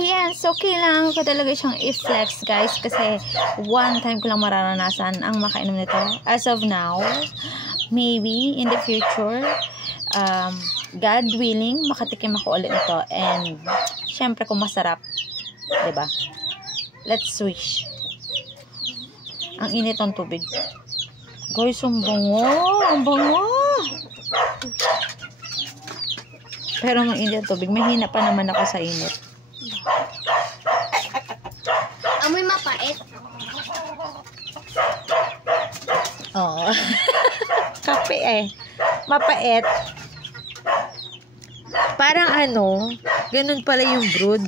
ayan, so kailangan ko talaga siyang i-flex, guys, kasi one time ko lang mararanasan ang makainom nito. As of now, maybe in the future, God willing, makatikim ako ulit nito. And syempre kung masarap, diba? Let's switch. Ang init ng tubig. Guys, ang bango. Ang bango. Pero ang init ng tubig, mahina pa naman ako sa init. Amoy mapait. Oo. Kape eh. Mapait. Parang ano, ganun pala yung brood.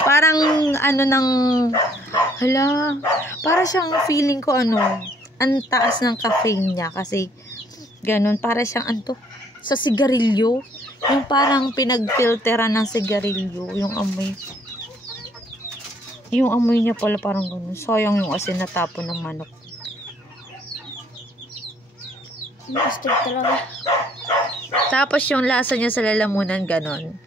Parang ano ng, hala, para siyang feeling ko ano, ang taas ng caffeine niya kasi ganun, para siyang anto, sa sigarilyo. Yung parang pinagfilteran ng sigarilyo, yung amoy. Yung amoy niya pala parang ganun. Sayang yung asin na tapon ng manok. Mastig talaga. Tapos yung lasa niya sa lalamunan, ganun.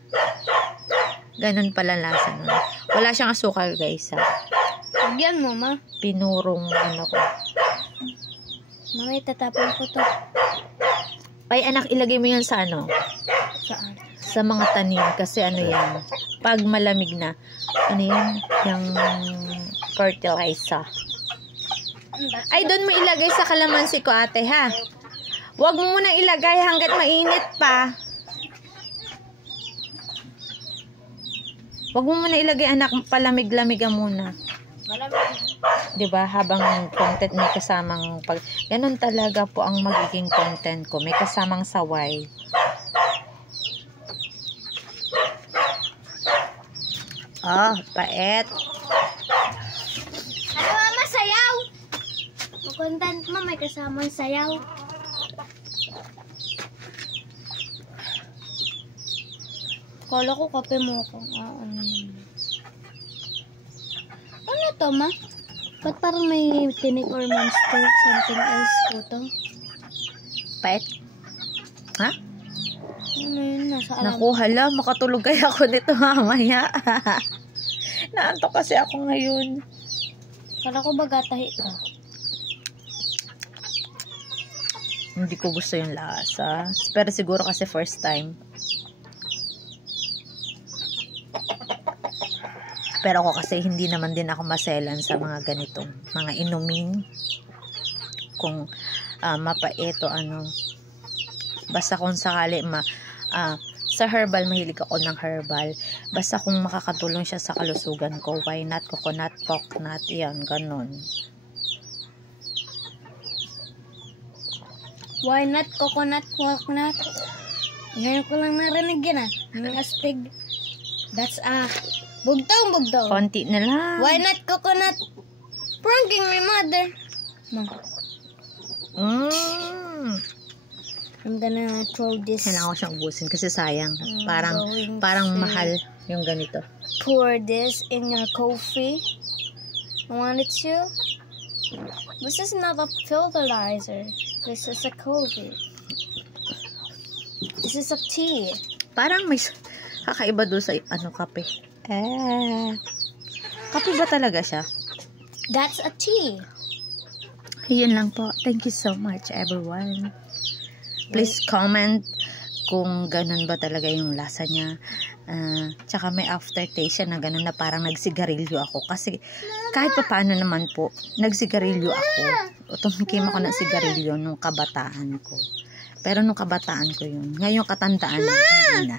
Ganun pala lasa nun. Wala siyang asukal, guys, ha. Lagyan mo, ma. Pinurong ano ko. Mamay, tatapon ko to. Ay, anak, ilagay mo yan sa ano? Saan? Sa mga tanim. Kasi ano yan, pag malamig na, ano yan, yung fertilizer. Ay, doon mo ilagay sa kalamansi ko, ate, ha? Huwag mo munang ilagay hanggat mainit pa. Huwag mo muna ilagay, anak, palamig-lamigan muna. Malamig. Diba? Habang content may kasamang pag... Ganun talaga po ang magiging content ko. May kasamang saway. Ah, paet. Ano, mama, sayaw? Content mo, may kasamang sayaw. Kala ko kape mo ako. Ano to, ma? Ba't parang may tinik or monster? Something else po to? Paet. Ha? Ano yun? Nasa alam. Naku, hala, makatulog kaya ako nito mamaya. Naantok kasi ako ngayon. Kala ko ba gatahi ka? Hindi ko gusto yung lasa. Pero siguro kasi first time. Pero ako kasi hindi naman din ako maselan sa mga ganitong mga inumin. Kung mapait o ano. Basta kung sakali sa herbal, mahilig ako ng herbal. Basta kung makakatulong siya sa kalusugan ko, why not? Coconut, coconut, yan, ganun. Why not? Coconut, coconut. Ngayon ko lang narinig yun, Ang astig. That's bugtong. Konti na lang. Why not coconut? Pranking my mother. Ma. I'm gonna throw this. Kailangan ko siyang ubusin kasi sayang. Parang mahal yung ganito. Pour this in your coffee. I wanted to. This is not a fertilizer. This is a coffee. This is a tea. Parang may kakaiba doon sa kape. Kape ba talaga siya? That's a tea. Yun lang po. Thank you so much, everyone. Please comment kung ganun ba talaga yung lasa niya. Tsaka may aftertaste siya na ganun na parang nagsigarilyo ako. Kasi kahit pa paano naman po, nagsigarilyo ako. O tumikim ako ng sigarilyo nung kabataan ko. Pero nung kabataan ko yun. Ngayong katandaan, hindi na.